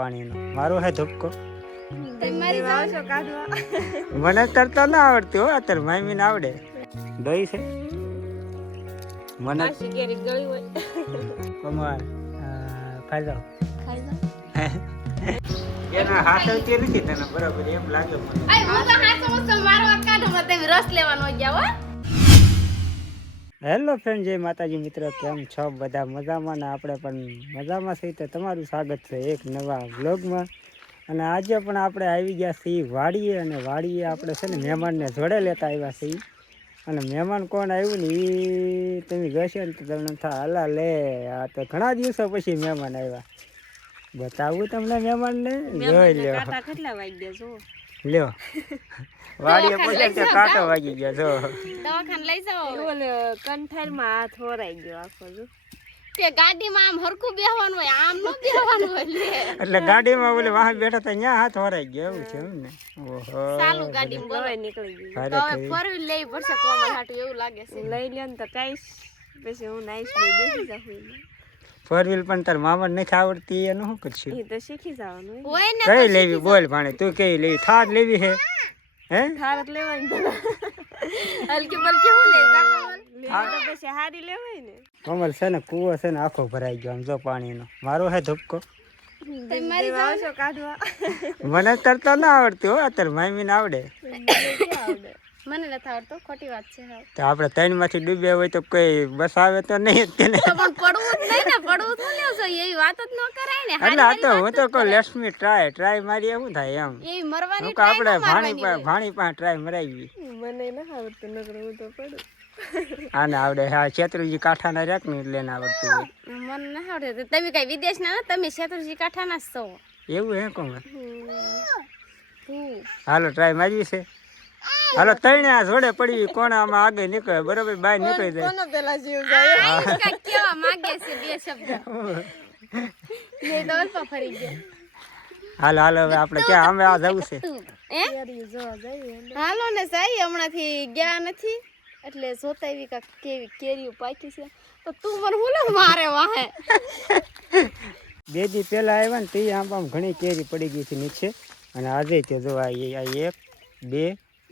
પાણીનો. મારો હે કાઢવા. મને તરતા ના આવડતું હો અત્યારે મામીને આવડે. દઈ છે? મને કમાલ. ખાઈ એના હાથ નથી તને બરાબર એમ લાગે મને. રસ લેવાનો ગયા હો. હેલો ફ્રેન્ડ જય માતાજી મિત્રો કેમ છો? બધા મજામાં ને આપણે પણ મજામાં છીએ. તો તમારું સ્વાગત છે એક નવા વ્લોગમાં. અને આજે પણ આપણે આવી ગયા છીએ વાડીએ અને વાડીએ આપણે છે ને મહેમાનને જોડે લેતા આવ્યા છીએ. અને મહેમાન કોણ આવ્યું ને એ તમે જોશો ને તો તમને થાય હાલા લે આ તો ઘણા દિવસો પછી મહેમાન આવ્યા. બતાવું તમને મહેમાનને? જોઈ લેવા કેટલા વાગ્યા જો લ્યો. વાડીએ પછી તો કાંટો વાગી ગયો જો. દવાખાને લઈ જાઓ. ઓલે કંઠારમાં હાથ હોરાઈ ગયો આખો જો. તે ગાડીમાં આમ હરખું બેહવાનું હોય આમ ન બેહવાનું હોય એટલે ગાડીમાં ઓલે વાહન બેઠા તો ન્યા હાથ હોરાઈ ગયો એવું છે એમ ને? ઓહો. ચાલુ ગાડી બોલો. નીકળી ગઈ ભારે તો હવે. ફોર વ્હીલ લેવી પડશે કોમર હાટું એવું લાગે છે. લઈ લે ને તો કાઈશ. પછી હું નાઈશ બેસી જાઉં ફોર વ્હીલ પણ તાર મામા નથી આવડતી એનું શું કરશું? એ તો શીખી જવાનું હોય ને. કઈ લેવી? બોલ ભાણે તું કઈ લેવી? થાર લેવી હે? હે? ભારત લેવાની તો હલકી બલકી હું લેવા? હારી લેવાય ને. કમલ છે ને કૂવો છે ને આખો ભરાઈ ગયો આમ જો પાણીનો. મારો હે ધબકો? મને તરતા ના આવડતું હો અત્યારે મામીને આવડે. મને નથી આવડતું ખોટી વાત છે હા તો આપણે ત્રણમાંથી ડૂબ્યા હોય તો કોઈ બસ આવે તો નહીં જ તેને. પણ પડવું જ નહીં ને પડવું તો લ્યો છો? એવી વાત જ ન કરાય ને એટલે આ તો હું તો કહું લક્ષ્મી ટ્રાય ટ્રાય મારી શું થાય એમ. એ મરવાની ટ્રાય આપણે ભાણી ભાણી પાસે ટ્રાય મરાવી મને ન આવડતું નકર હું તો પડું. આને આવડે હા છેતરુજી કાંઠાના રેક ને એટલે ના આવડતું હોય. મને ના આવડે. તમે કઈ વિદેશના ના તમે શેત્રુજી કાંઠાના જ છો. એવું હે કોણ? હાલો ટ્રાય મારી છે. હાલો ત્રણે જોડે પડી કોણ આમાં આગળ નીકળે? બરોબર બહાર નીકળી જાય. પેલા જીવ જાય? કેવા માંગે છે બે શબ્દ. ને ડોલ પર ફરી ગયો. હાલો હાલો હવે આપણે ક્યાં? અમે આ જવું છે. હાલો ને સાઈ હમણાંથી ગયા નથી. એટલે જોતા એવી કાંઈક કેવી કેરીઓ પાકી છે. તો તું મને હું મારે વાહે? બે દી પહેલા આવ્યા ને તે આમ આમ ઘણી કેરી પડી ગઈ હતી નીચે. અને આજે તે જો આ એક બે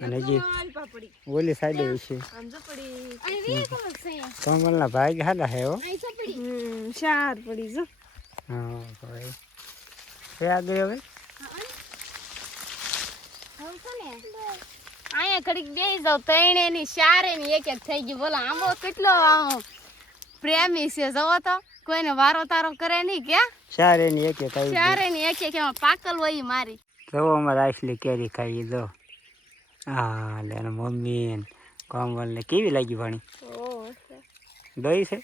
અને હજી ઓલી સાઈડે છે. કમલના ભાઈ હાલા હે ચાર પડી જો. હા ભાઈ. કે આગળ હવે? અહીંયા ઘડીક બેસી જાવ ત્રણે ની ચારે ની એક એક થઈ ગઈ બોલો આમો કેટલો આમ પ્રેમી છે જવો તો. કોઈને વારો તારો કરે નહીં કે ચારે ની એક એક ચારે ની એક એક એમાં પાકલ હોય મારી. જવો અમારે આટલી કેરી ખાઈ જો. હા લે મમ્મી કોમલ ને કેવી લાગી ભાણી? દઈ છે?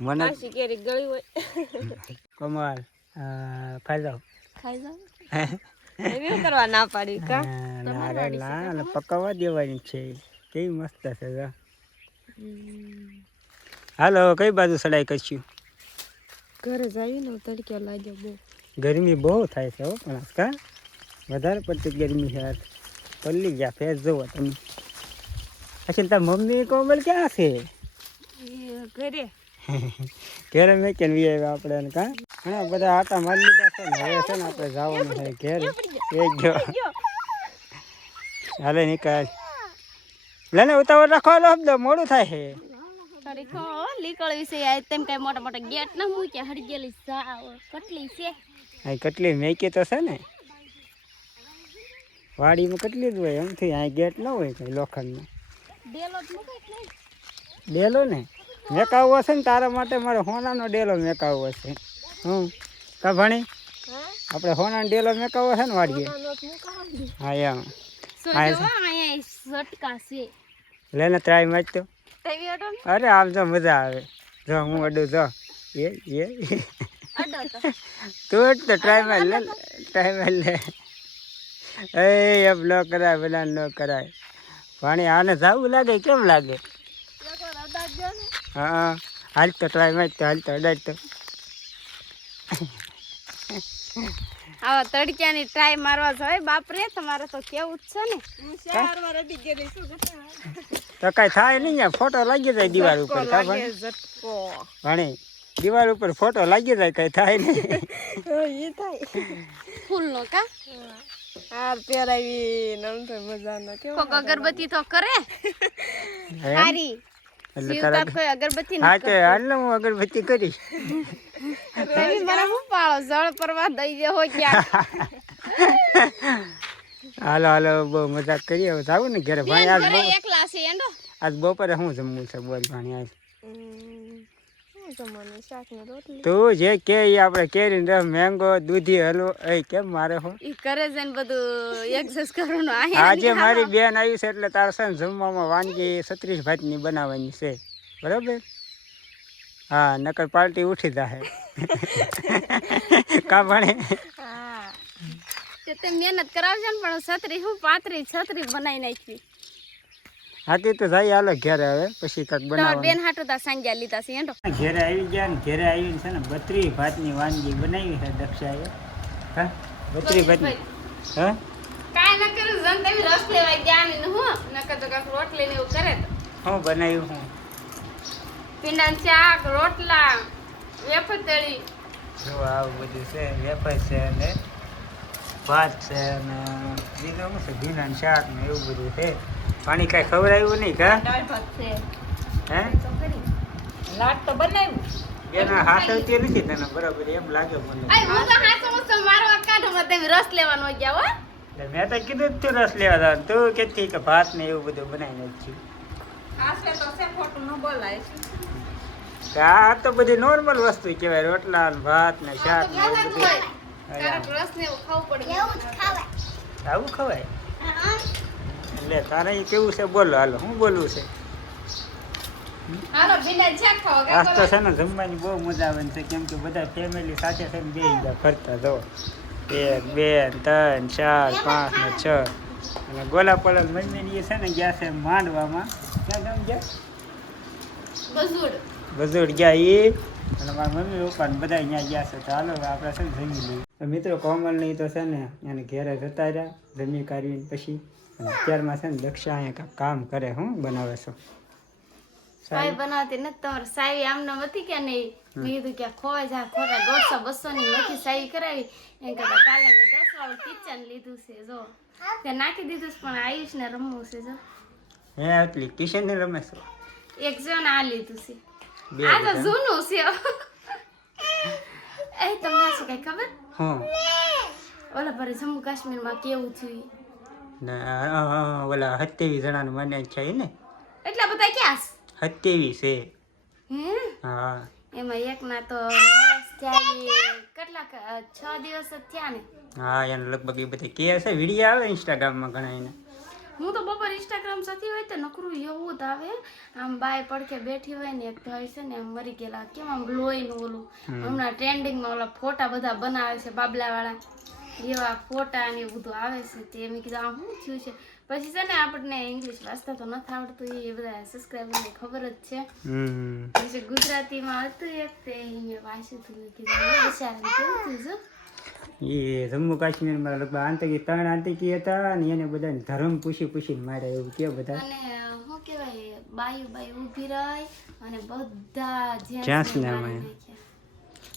મને કેરી ગળી હોય. કમલ ખાઈ જાઓ. ખાઈ જાવ એવી કરવા ના પાડી કા? અરે ના અને પકાવવા દેવાની છે. કેવી મસ્ત છે હાલો કઈ બાજુ સડાઈ કરશું? ઘરે જઈ ને તડકે લાગ્યો બહુ. ગરમી બહુ થાય છે હો પણ વધારે પડતી ગરમી છે પલ્લી ગયા ફેર જુઓ તમે. અચ્છા તાર મમ્મી કોમલ ક્યાં છે? ઘરે. ઘેરે મેં કે વી આવ્યા આપણે એને કાં? ઘણા બધા આટા મારી લીધા છે ને હવે છે ને આપણે જવાનું છે ઘેર. એ ગયો. હાલે નીકળ. લેને ઉતાવળ રાખો લો મોડું થાય છે. લીકળવી છે. આ તેમ કઈ મોટા મોટા ગેટ ના મૂક્યા. હડગેલી સાવ કટલી છે. કેટલી મેકી તો છે ને. વાડીમાં કેટલી જ હોય એમથી અહીં ગેટ ન હોય કંઈ લોખંડનો. ડેલો ને? મેકાવવો હશે ને તારા માટે? મારે હોનાનો ડેલો મેકાવવો હશે હું કા ભણી? આપણે હોનાનો ડેલો મેકાવવો છે ને વાડીએ? હા એમ. લે લેને ત્રાય માજ તો તેવી અડો ને. અરે આમ તો મજા આવે. જો હું અડું જો. એ એ. તો. તું જ તો ટ્રાય માર લે ટ્રાય માર લે. એ એમ ન કરાય પેલા ન કરાય. પાણી આને જાવું લાગે કેમ લાગે? હા હાલ તો ટ્રાયમાં તો હાલ તો અડાડ તો. આવા તડક્યાની ટ્રાય મારવા જોઈએ બાપરે તમારે તો કેવું જ છે ને? હું શહેરમાં રડી ગયેલી છું તો કઈ થાય નહીં ફોટો લાગી જાય દિવાલ ઉપર ભાણી ઝટકો. ભણી દિવાલ ઉપર ફોટો લાગી જાય કઈ થાય નહીં. એ થાય. ફૂલનો કા? હાર પહેરાવી નમ તો કોક અગરબત્તી તો કરે. હારી. એટલે કોઈ અગરબત્તી હા તે હાલ હું અગરબત્તી કરીશ. તમે મને જળ પરવા દઈ દે હો ક્યાં હાલો હાલો બહુ મજાક કરીએ. હવે જાવું ને ઘરે. ભાઈ આજ બહુ એકલા છે આજ બપોરે શું જમવું છે? બોલ ભાણી આજ શું જમવાનું શાક ને રોટલી તું જે કે આપણે કેરી મેંગો દૂધી હલવો એ કેમ મારે હું? ઈ કરે છે ને બધું કરવાનું. આજે મારી બેન આવી છે એટલે તારે છે જમવામાં વાનગી છત્રીસ ભાતની બનાવવાની છે. બરાબર? હા નકર પાર્ટી ઉઠી જાહે. કા ભણે? હા. તે મહેનત કરાવજો ને પણ છત્રી હું પાંત્રી છત્રી બનાવી નાખી હાથી તો જાય હાલો ઘેરે આવે પછી કાંઈક તમાર બેન હાટો તા સાંજ્યા લીધા છે એંડો ઘેરે આવી ગયા ને ઘેરે આવીને છે ને બત્રી ભાતની વાનગી બનાવી છે દક્ષાએ. હા બત્રી ભાતની. હા? કાઈ ન કર્યું જન તમે રસ લેવા ગયા ને હું નકર તો કાક રોટલી ને એવું કરે તો. હું બનાવ્યું હું? પીંડા શાક રોટલા વેફર તળી. જો આવું બધું છે વેફર છે ને ભાત છે ને બીજું શું છે ભીંડાનું શાક ને એવું બધું છે. પાણી કાંઈ ખવડાવ્યું નહીં કા? હે? તો લાટ તો બનાવ્યું. એના હાથ આવતી નથી તને? બરાબર એમ લાગે મને. હું તો હાચો મસ્ત મારો કાઢો તમે રસ લેવાનો ગયા હો. મેં તો કીધું જ તું રસ લેવા જવાનું. તું કહેતી કે ભાત ને એવું બધું બનાવીને જ છું. આશે તો સે ખોટું ન બોલાય. કે આ તો બધી નોર્મલ વસ્તુ કહેવાય રોટલા ને ભાત ને શાક ને એવું બધું. રસ ને એવું ખાવું પડે. એવું જ ખાવાય. આવું ખવાય? એટલે તારે કેવું છે? બોલો હાલો હું બોલવું છે? આજ તો છે ને જમવાની બહુ મજા આવે છે કેમ કે બધા ફેમિલી સાથે થઈને બે ગયા ફરતા જો. એક બે ત્રણ ચાર પાંચ ને છ. અને ગોલા પલક મમ્મી એ છે ને ગયા છે માંડવામાં. ક્યાં ગયા? બજોડ ગયા એ અને મારા મમ્મી પપ્પા બધા અહીંયા ગયા છે. તો હાલો આપણે છે ને જમી લઈએ? તો મિત્રો કોમલ નહીં તો છે ને એને ઘેરે જતા રહ્યા જમી કાઢીને પછી અને અત્યારમાં છે ને દક્ષા અહીંયા કામ કરે હું બનાવે છું. સાઈ બનાવતી નથી. તમારે સાઈ આમને હતી કે નહીં? મેં કીધું કે ખોવાઈ જાય ખોટા દોઢસો બસો ની નથી સાઈ કરાવી. એમ કરતા કાલે મેં દસ વાળું કિચન લીધું છે જો. તે નાખી દીધું છે પણ આયુષ ને રમવું છે જો. હે એટલી કિશન ને રમે છો? એક જણ આ લીધું છે. આ તો. જૂનું છે. એ તમને શું કઈ ખબર? હા. ઓલા પર જમ્મુ કાશ્મીરમાં કેવું થયું? ને ઓલા સત્યાવીસ જણાનું મને છે ને એટલા બધા ક્યાં સત્યાવીસ છે. હે? એમાં એક ના તો કેટલા છ દિવસ જ થયા ને. હા એને લગભગ એ બધા કે છે. વીડિયો આવે ઇન્સ્ટાગ્રામમાં ઘણા એને. હું તો બપોર ઇન્સ્ટાગ્રામ સતી હોય તો નકરું એવું જ આવે. આમ બાય પડખે બેઠી હોય ને એક ભાઈ છે ને આમ મરી ગયેલા. કેમ આમ લોહીનું ઓલું? હમણાં ટ્રેન્ડિંગમાં ઓલા ફોટા બધા બનાવે છે બાબલાવાળા. એવા ફોટા ને એવું બધું આવે છે તે મેં કીધું આ શું થયું છે? પછી છે ને આપણને ઇંગ્લિશ વાંચતા તો નથી આવડતું એ બધા સબસ્ક્રાઈબરને ખબર જ છે. પછી ગુજરાતીમાં હતું એક તે વાંચ્યું હતું કીધું વિચાર કેવું થયું એ જમ્મુ કાશ્મીરમાં લગભગ આતંકી ત્રણ આતંકી હતા અને એને બધાને ધર્મ પૂછી પૂછીને મારે એવું કે બધા અને શું કહેવાય બાયુ બાયુ ઊભી રહી અને બધા જ્યાં. નાખ્યા.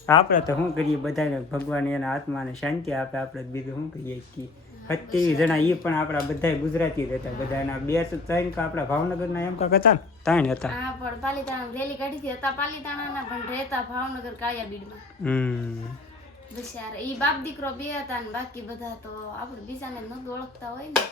આપણે તો શું કરીએ બધાને ભગવાન એના આત્માને શાંતિ આપે આપણે બીજું શું કરીએ છીએ સત્યાવીસ જણા એ પણ આપણા બધા ગુજરાતી જ હતા બધાના બે ત્રણ કે આપણા ભાવનગરના એમ કાંક હતા? ત્રણ હતા હા પણ પાલીતાણા રેલી કાઢી હતી હતા પાલીતાણાના પણ રહેતા ભાવનગર કાળિયાબીડમાં હમ બિચારા ઈ બાપ દીકરો બે હતા ને બાકી બધા તો આપણે બીજાને ન ઓળખતા હોય ને.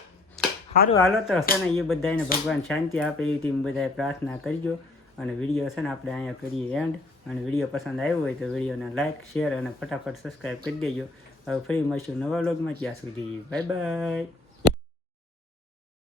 સારું હાલો તો છે ને એ બધાને ભગવાન શાંતિ આપે એવી ટીમ બધાએ પ્રાર્થના કરજો. અને વીડિયો છે ને આપણે અહીંયા કરીએ એન્ડ અને વીડિયો પસંદ આવ્યો હોય તો વિડીયોને લાઇક શેર અને ફટાફટ સબસ્ક્રાઈબ કરી દેજો. હવે ફરી મળશું નવા વ્લોગમાં ત્યાં સુધી બાય બાય